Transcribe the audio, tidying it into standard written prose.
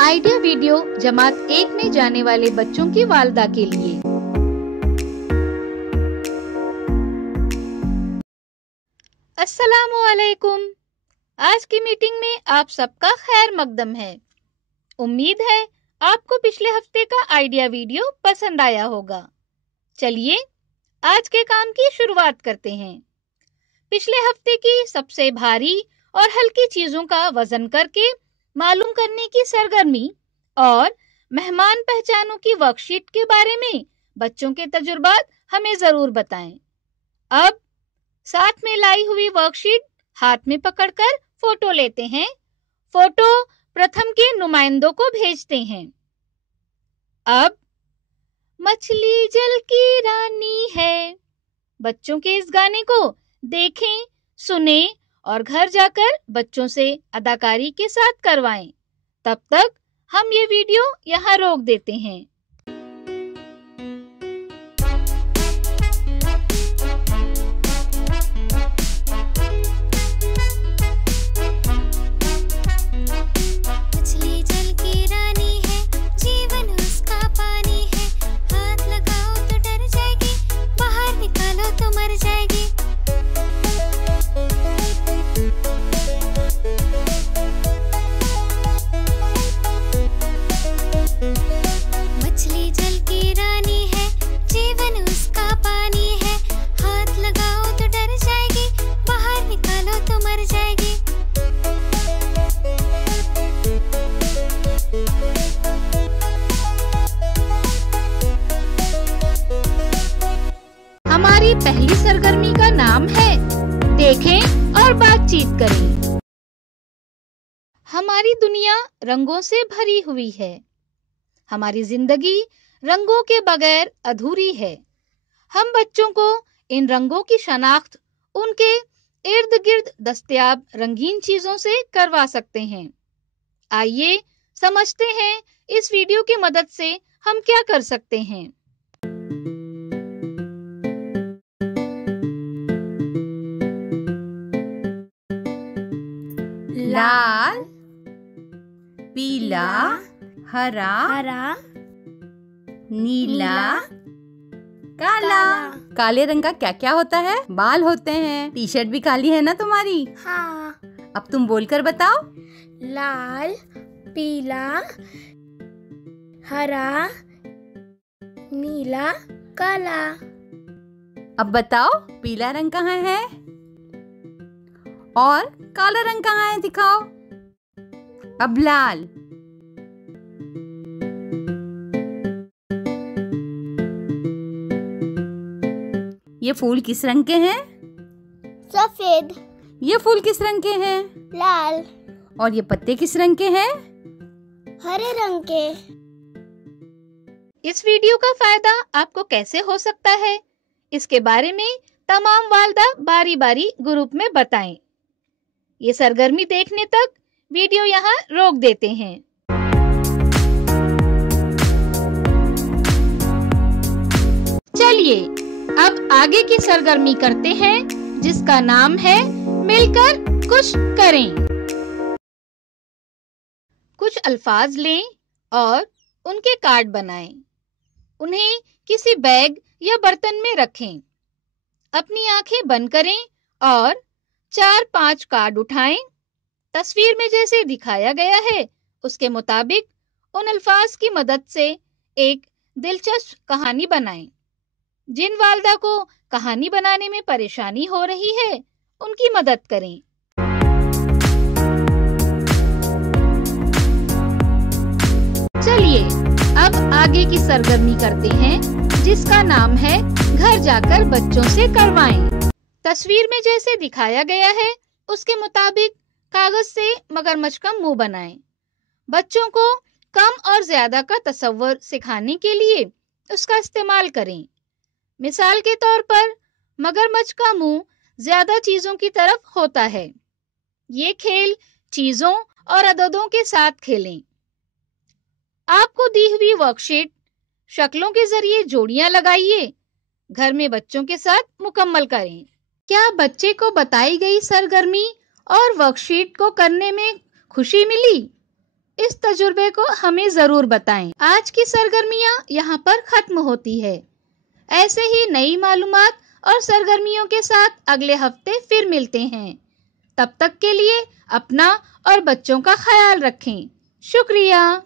Idea video जमात 1 में जाने वाले बच्चों की वालदा के लिए। अस्सलामु अलैकुम। आज की मीटिंग में आप सबका खैर मकदम है। उम्मीद है आपको पिछले हफ्ते का आइडिया वीडियो पसंद आया होगा। चलिए आज के काम की शुरुआत करते हैं। पिछले हफ्ते की सबसे भारी और हल्की चीजों का वजन करके मालूम करने की सरगर्मी और मेहमान पहचानों की वर्कशीट के बारे में बच्चों के तजुर्बात हमें जरूर बताएं। अब साथ में लाई हुई वर्कशीट हाथ में पकड़कर फोटो लेते हैं। फोटो प्रथम के नुमाइंदों को भेजते हैं। अब मछली जल की रानी है। बच्चों के इस गाने को देखें, सुने और घर जाकर बच्चों से अदाकारी के साथ करवाएं। तब तक हम ये वीडियो यहाँ रोक देते हैं। मछली जल की रानी है, जीवन उसका पानी है। हाथ लगाओ तो डर जाएगी, बाहर निकालो तो मर जाएगी। मछली जल की रानी है, जीवन उसका पानी है। हाथ लगाओ तो डर जाएगी, बाहर निकालो तो मर जाएगी। हमारी पहली सरगर्मी का नाम है देखें और बातचीत करें। हमारी दुनिया रंगों से भरी हुई है। हमारी जिंदगी रंगों के बगैर अधूरी है। हम बच्चों को इन रंगों की शनाख्त उनके इर्द गिर्द दस्तयाब रंगीन चीजों से करवा सकते हैं। आइए समझते हैं इस वीडियो की मदद से हम क्या कर सकते हैं। लाल, पीला, हरा, नीला, काला। काले रंग का क्या क्या होता है? बाल होते हैं। टी शर्ट भी काली है ना तुम्हारी? हाँ। अब तुम बोलकर बताओ। लाल, पीला, हरा, नीला, काला। अब बताओ पीला रंग कहाँ है और काला रंग कहाँ है? दिखाओ। अब लाल, ये फूल किस रंग के हैं? सफेद। ये फूल किस रंग के हैं? लाल। और ये पत्ते किस रंग के हैं? हरे रंग के। इस वीडियो का फायदा आपको कैसे हो सकता है, इसके बारे में तमाम वालदा बारी बारी ग्रुप में बताएं। ये सरगर्मी देखने तक वीडियो यहाँ रोक देते हैं। चलिए अब आगे की सरगर्मी करते हैं जिसका नाम है मिलकर कुछ करें। कुछ अल्फाज लें और उनके कार्ड बनाएं। उन्हें किसी बैग या बर्तन में रखें। अपनी आंखें बंद करें और 4-5 कार्ड उठाएं। तस्वीर में जैसे दिखाया गया है उसके मुताबिक उन अल्फाज की मदद से एक दिलचस्प कहानी बनाएं। जिन वालदा को कहानी बनाने में परेशानी हो रही है उनकी मदद करें। चलिए अब आगे की सरगर्मी करते हैं जिसका नाम है घर जाकर बच्चों से करवाएं। तस्वीर में जैसे दिखाया गया है उसके मुताबिक कागज से मगरमच्छ का मुंह बनाएं। बच्चों को कम और ज्यादा का तसव्वुर सिखाने के लिए उसका इस्तेमाल करें। मिसाल के तौर पर मगरमच्छ का मुंह ज्यादा चीजों की तरफ होता है। ये खेल चीजों और अददों के साथ खेलें। आपको दी हुई वर्कशीट शक्लों के जरिए जोड़ियां लगाइए। घर में बच्चों के साथ मुकम्मल करें। क्या बच्चे को बताई गई सरगर्मी और वर्कशीट को करने में खुशी मिली? इस तजुर्बे को हमें जरूर बताएं। आज की सरगर्मियां यहाँ पर खत्म होती है। ऐसे ही नई मालूमात और सरगर्मियों के साथ अगले हफ्ते फिर मिलते हैं। तब तक के लिए अपना और बच्चों का ख्याल रखें। शुक्रिया।